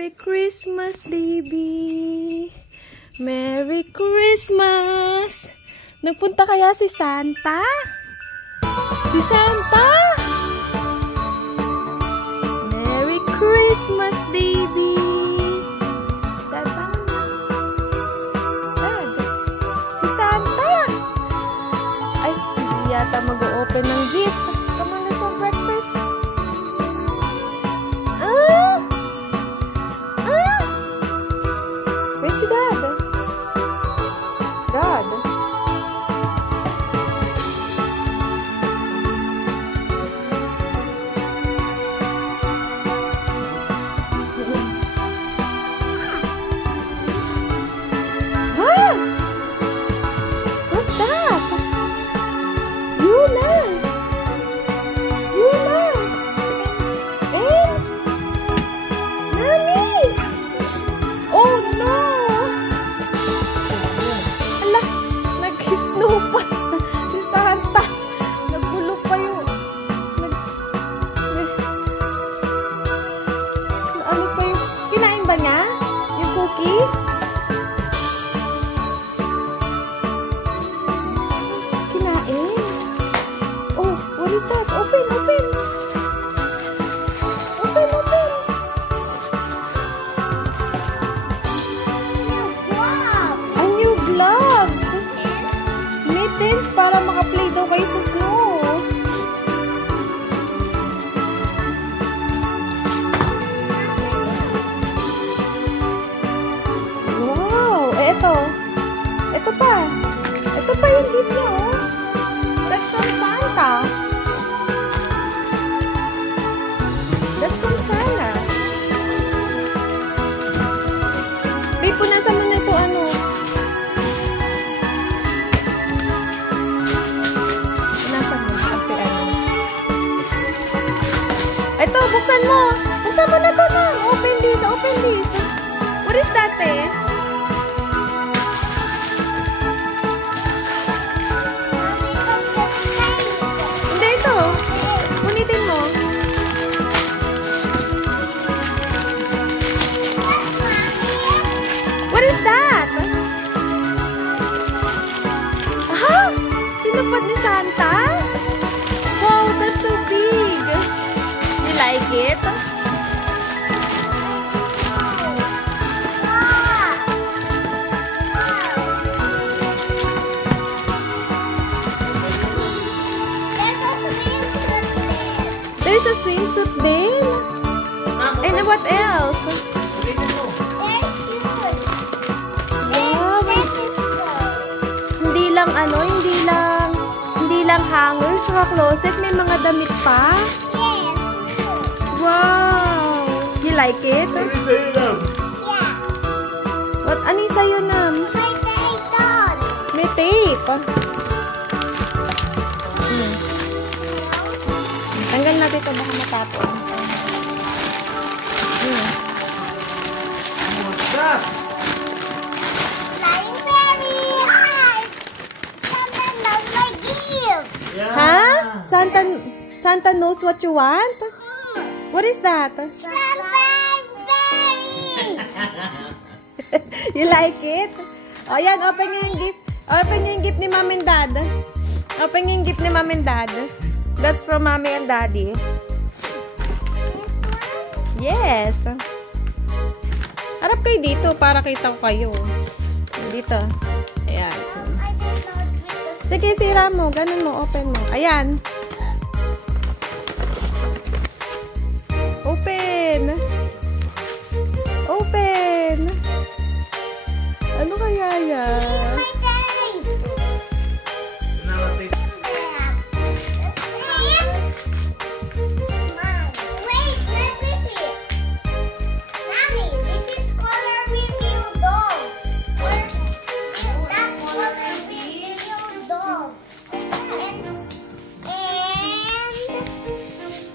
Merry Christmas, baby. Merry Christmas. Nagpunta kaya si Santa? Si Santa? Merry Christmas, baby. Si Santa. Ay, hindi yata mag-open ng gift. Come on, let's have breakfast. Where's si Dad? Dad? Huh? What's that? Yuna! Yuna! And? Nani! Oh no! Ala! Nag-snow pa! Si Santa! Naggulo pa yung... Ano pa yung... Kinain ba niya? Yung cookie? Kinain? Oh, what is that? Open, open! Open, open! A new gloves! Mittens para maka-play daw kayo sa snow. Wow! Eh, ito. Ito pa. Ito pa yung gift niya, oh. That's from Santa. That's from Santa. Babe, punasan mo na ito, ano? Punasan mo kasi ano. Ito, buksan mo. Buksan mo na ito, no? Open this, open this. What is that, eh? Hindi, ito. Punitin mo. What is that? Ah! Tinupad ni Santa? Wow, that's so big. You like it? There's a swimsuit there. And what else? Wow. Hindi lang ano, hindi lang hanger, tsaka closet, may mga damit pa. Wow. You like it? What? Ano yung sa'yo, Nam? May tape. Tanggal natin ito, baka matapon. What's that? Flying fairy! Hi! Santa knows my gift! Yeah. Huh? Santa knows what you want? What is that? Flying fairy! You like it? O, yan. Open nyo yung gift. Open nyo yung gift ni Mom and Dad. Open nyo yung gift ni Mom and Dad. That's from Mommy and Daddy. Yes. Harap kayo dito para kita ko kayo. Dito. Ayan. Sige, sira mo. Ganun mo. Open mo. Ayan. Open. Open. Ano kaya yan? My tape! Wait, let me see. Mommy, this is color review dogs. That's color review dogs. And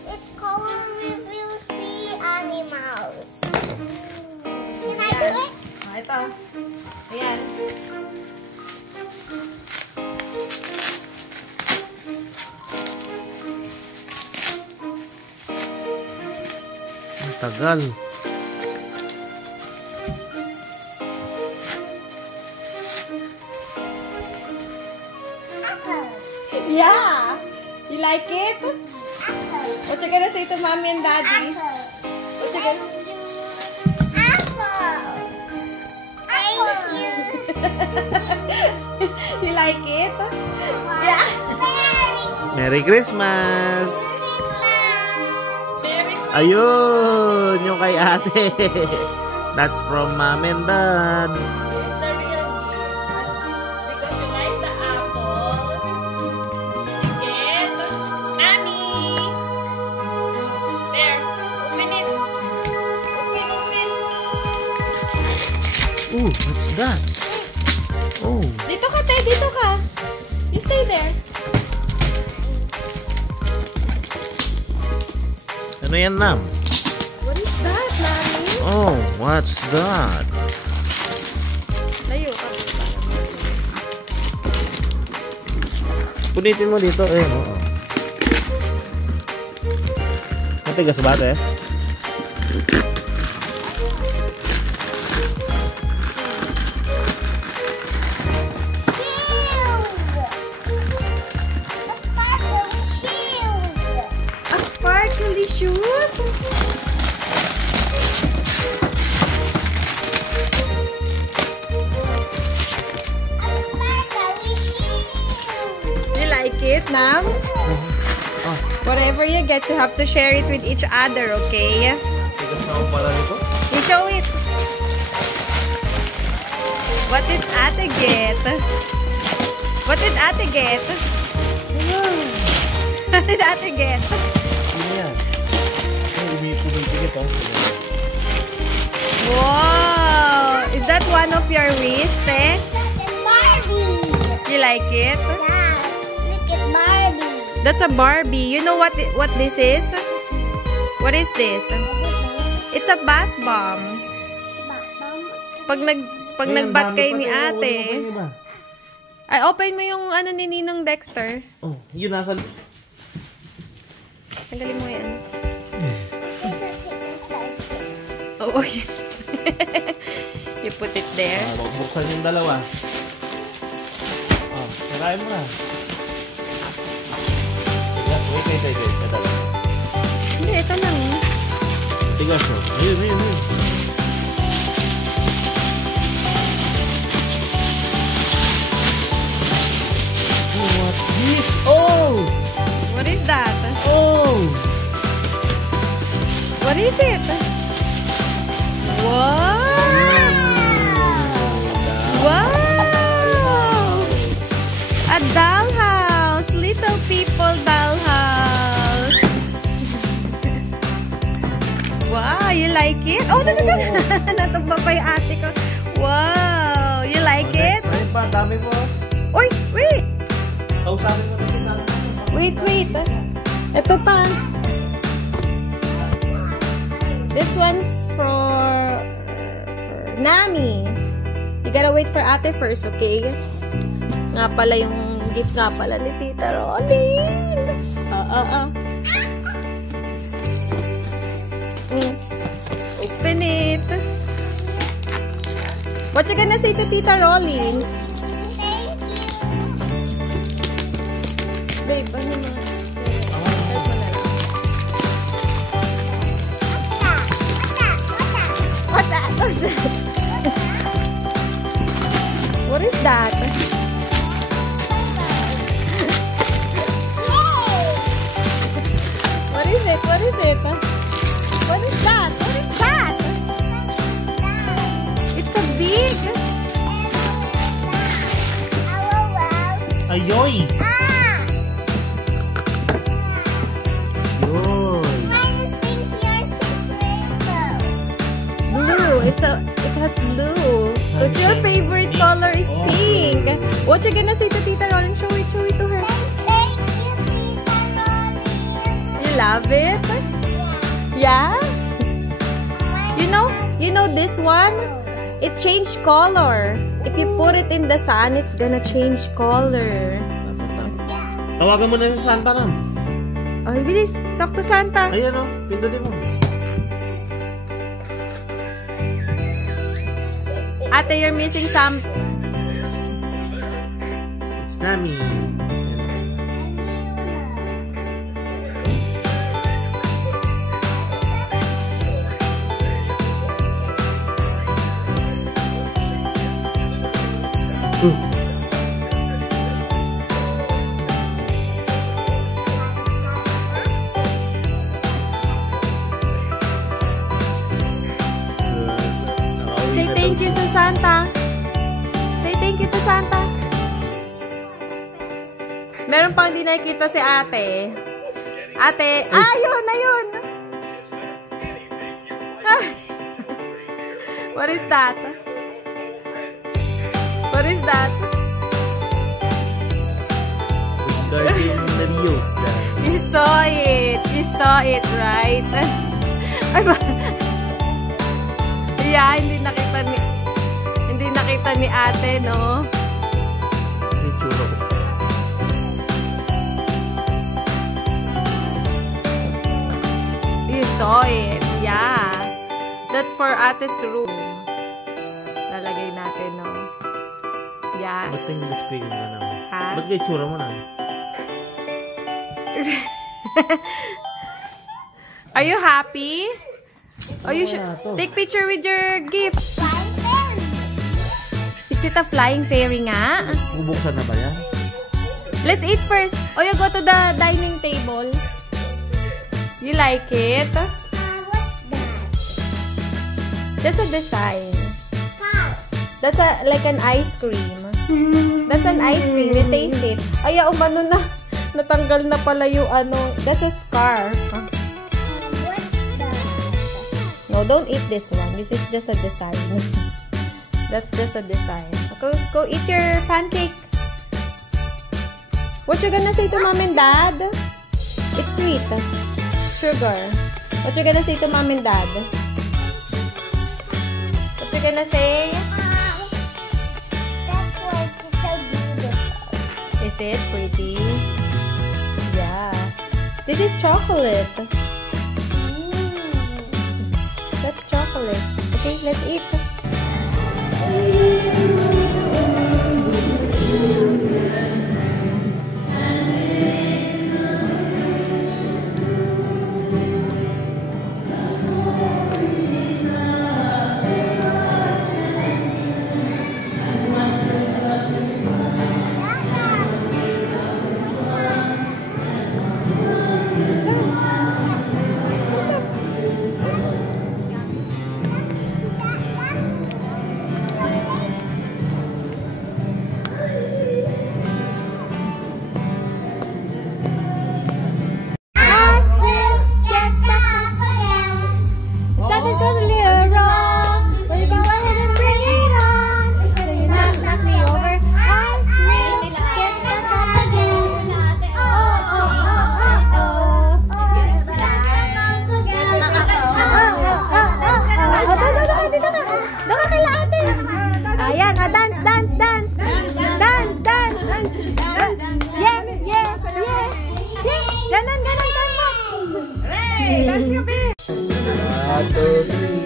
it's color review sea animals. Can I do it? Ito. Ayan. Tagal. Yeah. You like it? What you gonna say to mommy and daddy? What you gonna... You like it? Yeah. Merry Christmas! Merry Christmas. Ayun! Yung kay ate. That's from mom and dad. Here's the real gift. Because you like the apple, you get Mommy. There. Open it. Open. Ooh, what's that? Oh, Dito ka, Tay. Dito ka. You stay there. ano yan, Nam? What is that, Mommy? Oh, what's that? Layo ka. Punitin mo dito. Eh, oo. Matigas ba, ate? A sparkly shoes? You like it, Nam? Whatever you get, you have to share it with each other, okay? Tigas na ako pala nito. You show it. What did Ate get? What did Ate get? What did Ate get? Ano yan? Ay, umitigit oh. Wow! Is that one of your wish, Te? You like it? That's a Barbie. You know what this is? What is this? It's a bath bomb. Pag nagbat kayo ni ate. Ay, open mo yung ano ni Ninong Dexter. Oh, yun nasa... Tanggalin mo yan. Oo, yun. You put it there. Buksan yung dalawa. Oh, sarayin mo na. Wait. Ito lang. Hindi, ito lang. Tigas mo. Ayun. What's this? Oh! What is that? Oh! What is it? Wow! Wow! A dollhouse! Little people dollhouse! Wow! You like it? Oh! Natumba pa yung ate ko. Wow! You like it? Ayun pa, dami mo. Uy! Wait! Kausapin mo na sana. Wait! Ito pa. This one's for Nami. You gotta wait for ate first, okay? Nga pala yung gift nga pala ni Tita Rolin. Open it. What you gonna say to Tita Rolin? Babe, ano na? What is that? What is it? What is it? What is that? What is that? It's a big... Ayoy! Yoy! Blue. It has blue. Because your favorite color is pink. What you gonna say to Tita Rolin? Show it to her. Thank you, Tita Rolin. You love it? Yeah? You know this one? It changed color. If you put it in the sun, it's gonna change color. Tawagan mo na si Santa na. Oh, bilis. Talk to Santa. Ayan o, pindutin mo. Ate, you're missing some. It's Nami. Say thank you to Santa. Say thank you to Santa. Meron pang di nakikita si ate. Ate, ayun, ayun. What is that? What is that? You saw it. You saw it, right? Yeah, hindi nakita ni ate, no? You saw it. Yeah. That's for ate's room. Lalagay natin, no? Yeah. Ba't yung display ka na naman? Ha? Ba't kayo tsura mo na? Are you happy? Oh, you should take picture with your gift. Is it a flying fairy nga? Bubuksan na ba yan? Let's eat first. Oh, you go to the dining table. You like it? What's that? That's a design. That's like an ice cream. That's an ice cream. You taste it. Ay, umano na. Natanggal na pala yung ano. That's a scarf. What's that? No, don't eat this one. This is just a design. That's just a design. Go eat your pancake. What you gonna say to mom and dad? It's sweet. Sugar. What you gonna say to mom and dad? What you gonna say? That's why it's so beautiful. Is it pretty? Yeah. This is chocolate. That's chocolate. Okay, let's eat.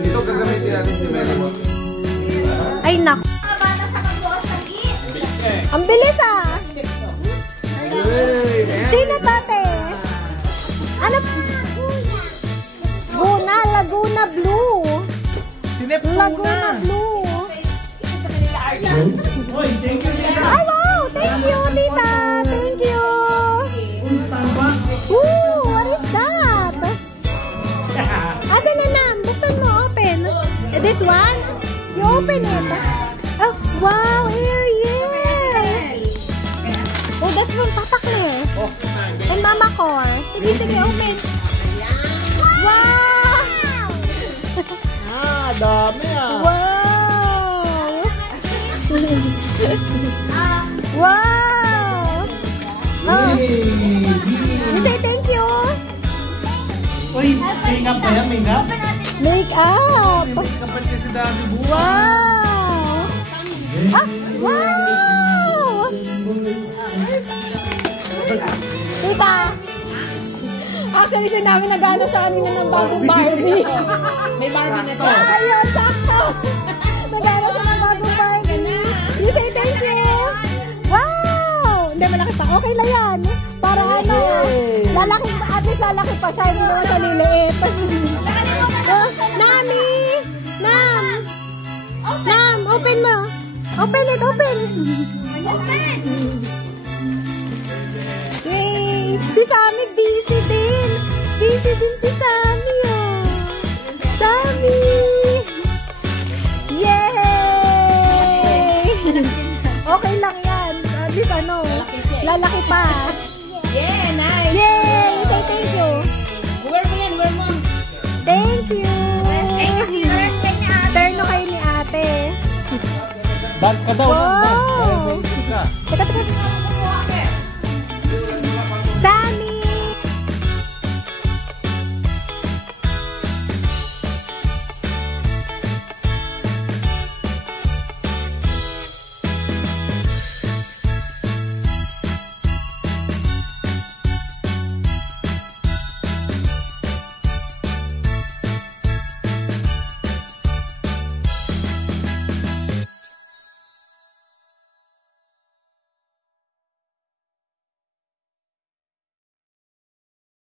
Ito gagamitin natin si Mary mo. Ay, naku. Ang bilis ah! Sino tate? Ano? Laguna Blue. Laguna Blue. Ay, wow! Thank you, tita! Thank you! Ooh, what is that? Asan na nam? Buksan mo, open. This one? You open it. Oh, wow, Ariel! Oh, that's from Papa Claire. And Mama Cor. Sige, open. Wow! Dami ah. Wow! Wow! Oh. You say thank you. Uy, make-up ba yan? Make-up? Make-up. Kapag niya si Daddy Boo. Wow! Ah! Wow! Tita! Actually, sinabi na gano'n sa kanina ng bagong Barbie. May Barbie na siya. Ayun, sakto! Nagano siya ng bagong Barbie. You say thank you. Wow! Hindi, malaki pa. Okay lang yan. Para ano, lalaki pa. At least lalaki pa siya. Hindi naman siya liliit. Nami! Nam! Nam, open mo. Open it, open! Open! Yay! Si Sammy busy din! Busy din si Sammy, oh! Sammy! Yay! Okay lang yan. At least ano, lalaki pa. Yeah, nice. Yay! Say thank you. Wear mo yan, wear mo. Thank you. Rest kay ni ate. Terno kayo ni ate. Dance ka daw. Wow! Dance. Teka, teka.